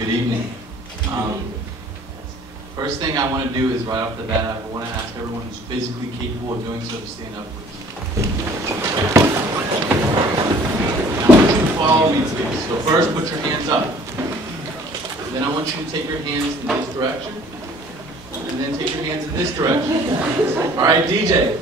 Good evening. First thing I want to do is, right off the bat, I want to ask everyone who's physically capable of doing so to stand up, please. I want you to follow me, please. So first, put your hands up. Then I want you to take your hands in this direction. And then take your hands in this direction. All right, DJ.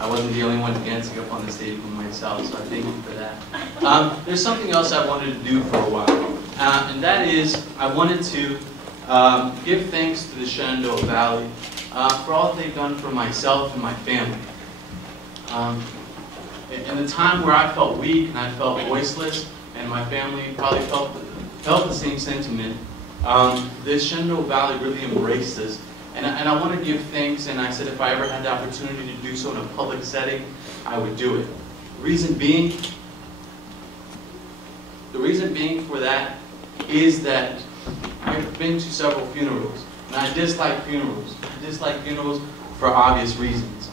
I wasn't the only one dancing up on the stage with myself, so I thank you for that. There's something else I wanted to do for a while, and that is I wanted to give thanks to the Shenandoah Valley for all that they've done for myself and my family. In the time where I felt weak and I felt voiceless, and my family probably felt the same sentiment, the Shenandoah Valley really embraced us. And I want to give thanks, and I said if I ever had the opportunity to do so in a public setting, I would do it. The reason being for that is that I've been to several funerals, and I dislike funerals. I dislike funerals for obvious reasons.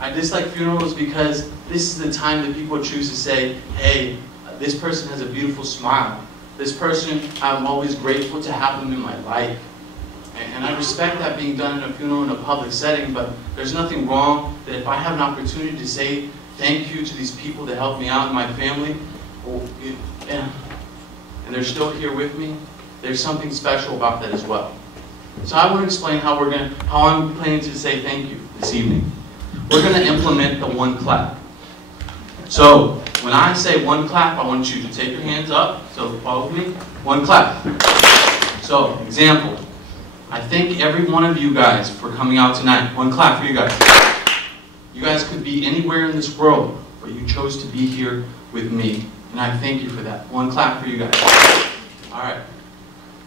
I dislike funerals because this is the time that people choose to say, hey, this person has a beautiful smile. This person, I'm always grateful to have them in my life. And I respect that being done in a funeral in a public setting, but there's nothing wrong that if I have an opportunity to say thank you to these people that helped me out and my family, and they're still here with me, there's something special about that as well. So I want to explain how I'm planning to say thank you this evening. We're going to implement the one clap. So when I say one clap, I want you to take your hands up. So follow me. One clap. So example. I thank every one of you guys for coming out tonight. One clap for you guys. You guys could be anywhere in this world, but you chose to be here with me. And I thank you for that. One clap for you guys. All right.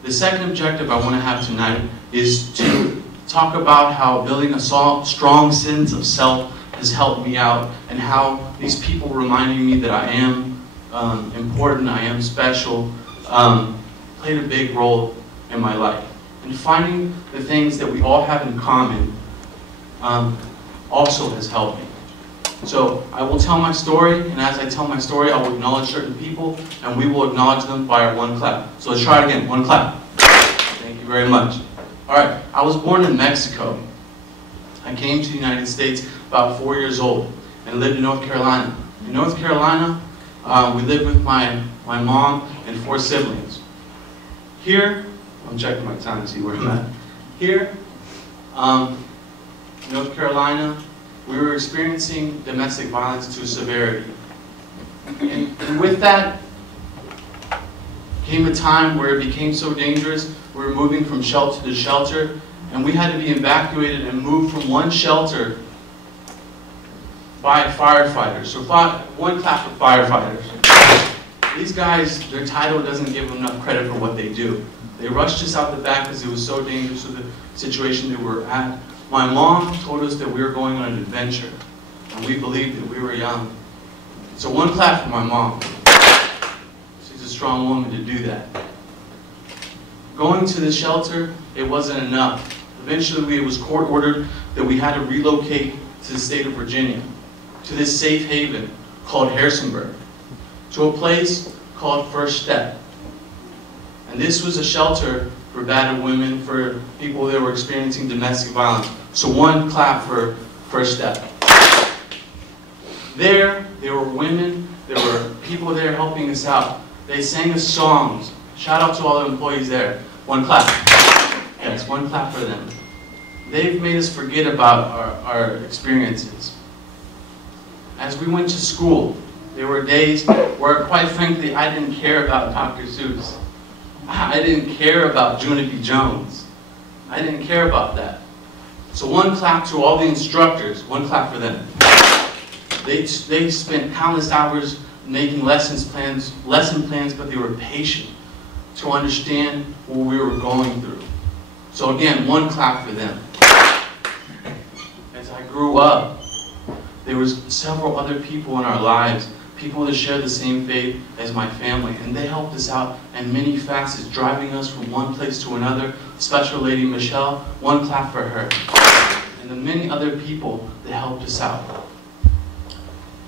The second objective I want to have tonight is to talk about how building a strong sense of self has helped me out, and how these people reminding me that I am important, I am special, played a big role in my life. And finding the things that we all have in common also has helped me. So I will tell my story, and as I tell my story, I will acknowledge certain people, and we will acknowledge them by our one clap. So let's try it again. One clap. Thank you very much. All right. I was born in Mexico. I came to the United States about 4 years old and lived in North Carolina. In North Carolina, we lived with my mom and 4 siblings. Here, I'm checking my time to see where I'm at. Here, North Carolina, we were experiencing domestic violence to severity. And with that came a time where it became so dangerous, we were moving from shelter to shelter, and we had to be evacuated and moved from one shelter by firefighters. So one clap for firefighters. These guys, their title doesn't give them enough credit for what they do. They rushed us out the back because it was so dangerous with the situation that we were at. My mom told us that we were going on an adventure, and we believed that we were young. So one clap for my mom. She's a strong woman to do that. Going to the shelter, it wasn't enough. Eventually, it was court-ordered that we had to relocate to the state of Virginia, to this safe haven called Harrisonburg, to a place called First Step. And this was a shelter for battered women, for people that were experiencing domestic violence. So one clap for First Step. There were women, there were people there helping us out. They sang us songs. Shout out to all the employees there. One clap. Yes, one clap for them. They've made us forget about our experiences. As we went to school, there were days where, quite frankly, I didn't care about Dr. Seuss. I didn't care about Junipe Jones. I didn't care about that. So one clap to all the instructors. One clap for them. They spent countless hours making lesson plans, but they were patient to understand what we were going through. So again, one clap for them. As I grew up, there was several other people in our lives, people that shared the same faith as my family, and they helped us out in many facets, driving us from one place to another. Special Lady Michelle, one clap for her. And the many other people that helped us out.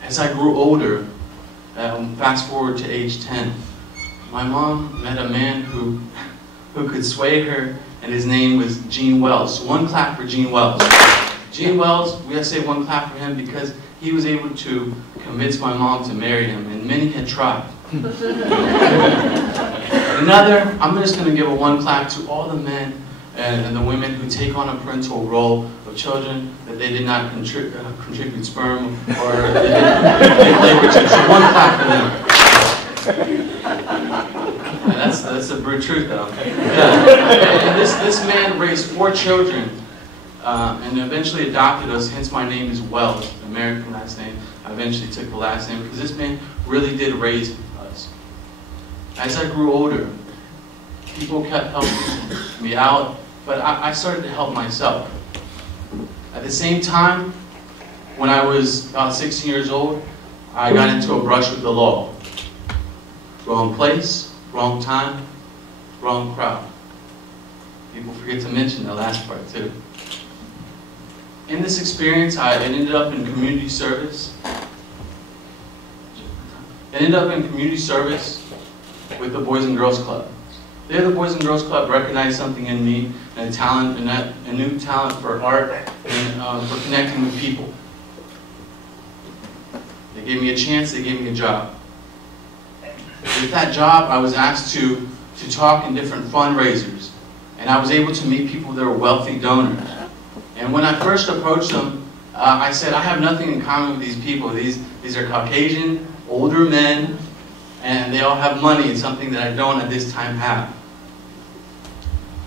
As I grew older, fast forward to age 10, my mom met a man who could sway her, and his name was Gene Wells. So one clap for Gene Wells. Gene Wells, we gotta say one clap for him because he was able to convince my mom to marry him, and many had tried. Another, I'm just gonna give a one clap to all the men and the women who take on a parental role of children that they did not contribute sperm or they play with you. So one clap for them. That's the brute truth, though. Yeah. And this man raised 4 children and eventually adopted us. Hence, my name is Wells, the American last name. I eventually took the last name because this man really did raise us. As I grew older, people kept helping me out, but I started to help myself. At the same time, when I was about 16 years old, I got into a brush with the law. Wrong place, wrong time, wrong crowd. People forget to mention the last part too. In this experience, I ended up in community service. With the Boys and Girls Club. There, the Boys and Girls Club recognized something in me, and a new talent for art and for connecting with people. They gave me a chance, they gave me a job. With that job, I was asked to talk in different fundraisers, and I was able to meet people that were wealthy donors. And when I first approached them, I said, I have nothing in common with these people. These are Caucasian, older men, and they all have money, and something that I don't at this time have.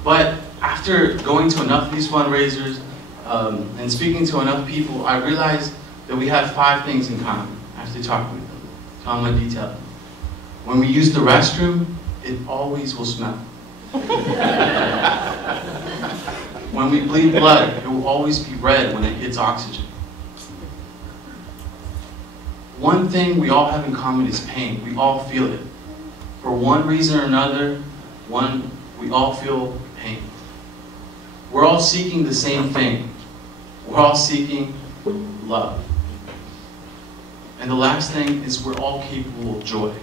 But after going to enough of these fundraisers and speaking to enough people, I realized that we have 5 things in common after talking with them. So I'm going to detail them. When we use the restroom, it always will smell. When we bleed blood, it will always be red when it hits oxygen. One thing we all have in common is pain. We all feel it. For one reason or another, we all feel pain. We're all seeking the same thing. We're all seeking love. And the last thing is we're all capable of joy.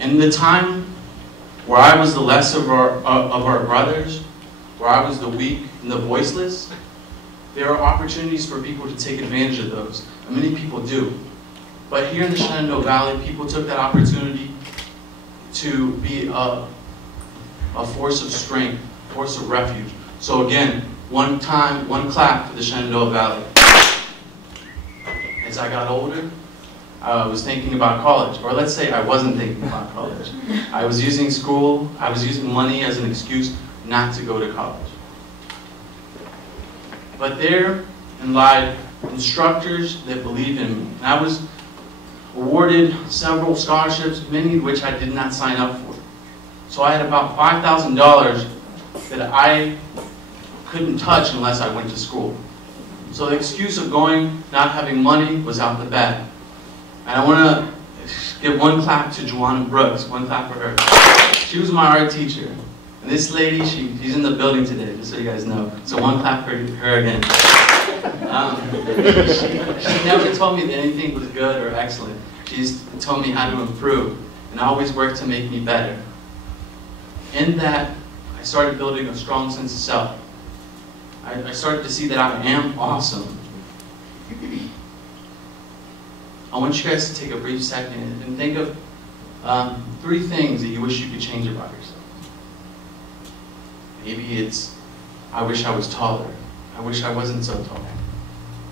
In the time where I was the less of our brothers, where I was the weak and the voiceless, there are opportunities for people to take advantage of those, and many people do. But here in the Shenandoah Valley, people took that opportunity to be a force of strength, a force of refuge. So again, one clap for the Shenandoah Valley. As I got older, I was thinking about college, or let's say I wasn't thinking about college. I was using school, I was using money as an excuse not to go to college. But there lied instructors that believed in me. And I was awarded several scholarships, many of which I did not sign up for. So I had about $5,000 that I couldn't touch unless I went to school. So the excuse of not having money was out the back. And I want to give one clap to Joanna Brooks, one clap for her. She was my art teacher. And this lady, she's in the building today, just so you guys know. So one clap for her again. She never told me that anything was good or excellent. She just told me how to improve and always worked to make me better. In that, I started building a strong sense of self. I started to see that I am awesome. I want you guys to take a brief second and think of 3 things that you wish you could change about yourself. Maybe it's, I wish I was taller. I wish I wasn't so tall.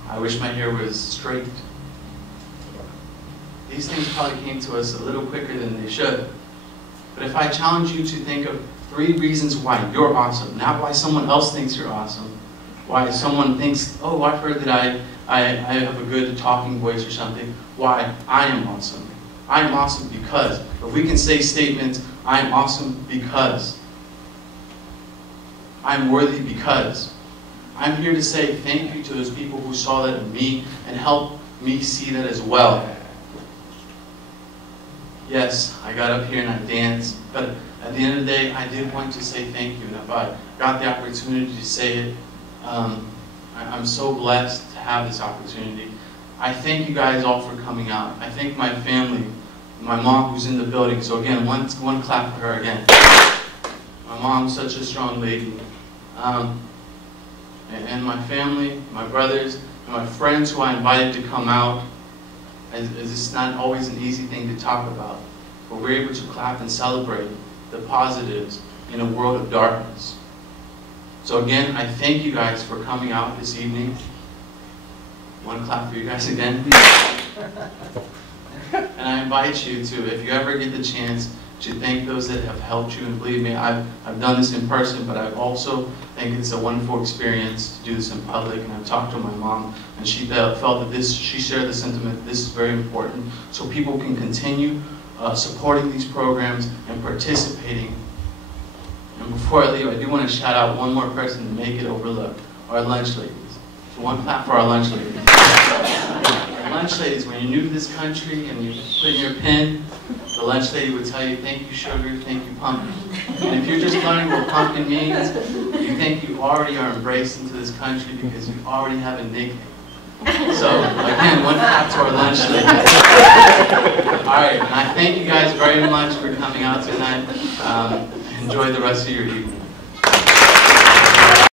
I wish my hair was straight. These things probably came to us a little quicker than they should. But if I challenge you to think of 3 reasons why you're awesome, not why someone else thinks you're awesome, Why someone thinks, oh, I've heard that I have a good talking voice or something. Why? I am awesome. I am awesome because. If we can say statements, I am awesome because. I'm worthy because. I'm here to say thank you to those people who saw that in me and helped me see that as well. Yes, I got up here and I danced, but at the end of the day, I did want to say thank you. And if I got the opportunity to say it, I'm so blessed to have this opportunity. I thank you guys all for coming out. I thank my family, my mom who's in the building. So again, one clap for her again. My mom's such a strong lady. And my family, my brothers, and my friends who I invited to come out. It's not always an easy thing to talk about, but we're able to clap and celebrate the positives in a world of darkness. So again, I thank you guys for coming out this evening. One clap for you guys again. And I invite you to, if you ever get the chance, to thank those that have helped you. And believe me, I've done this in person, but I also think it's a wonderful experience to do this in public. And I've talked to my mom, and she felt that she shared the sentiment, this is very important, so people can continue supporting these programs and participating. And before I leave, I do want to shout out one more person to make it overlooked, our lunch ladies. So one clap for our lunch ladies. Our lunch ladies, when you're new to this country and you put in your PIN, the lunch lady would tell you, thank you sugar, thank you pumpkin. And if you're just learning what pumpkin means, you think you already are embraced into this country because you already have a nickname. So again, one clap to our lunch lady. Alright, and I thank you guys very much for coming out tonight. Enjoy the rest of your evening.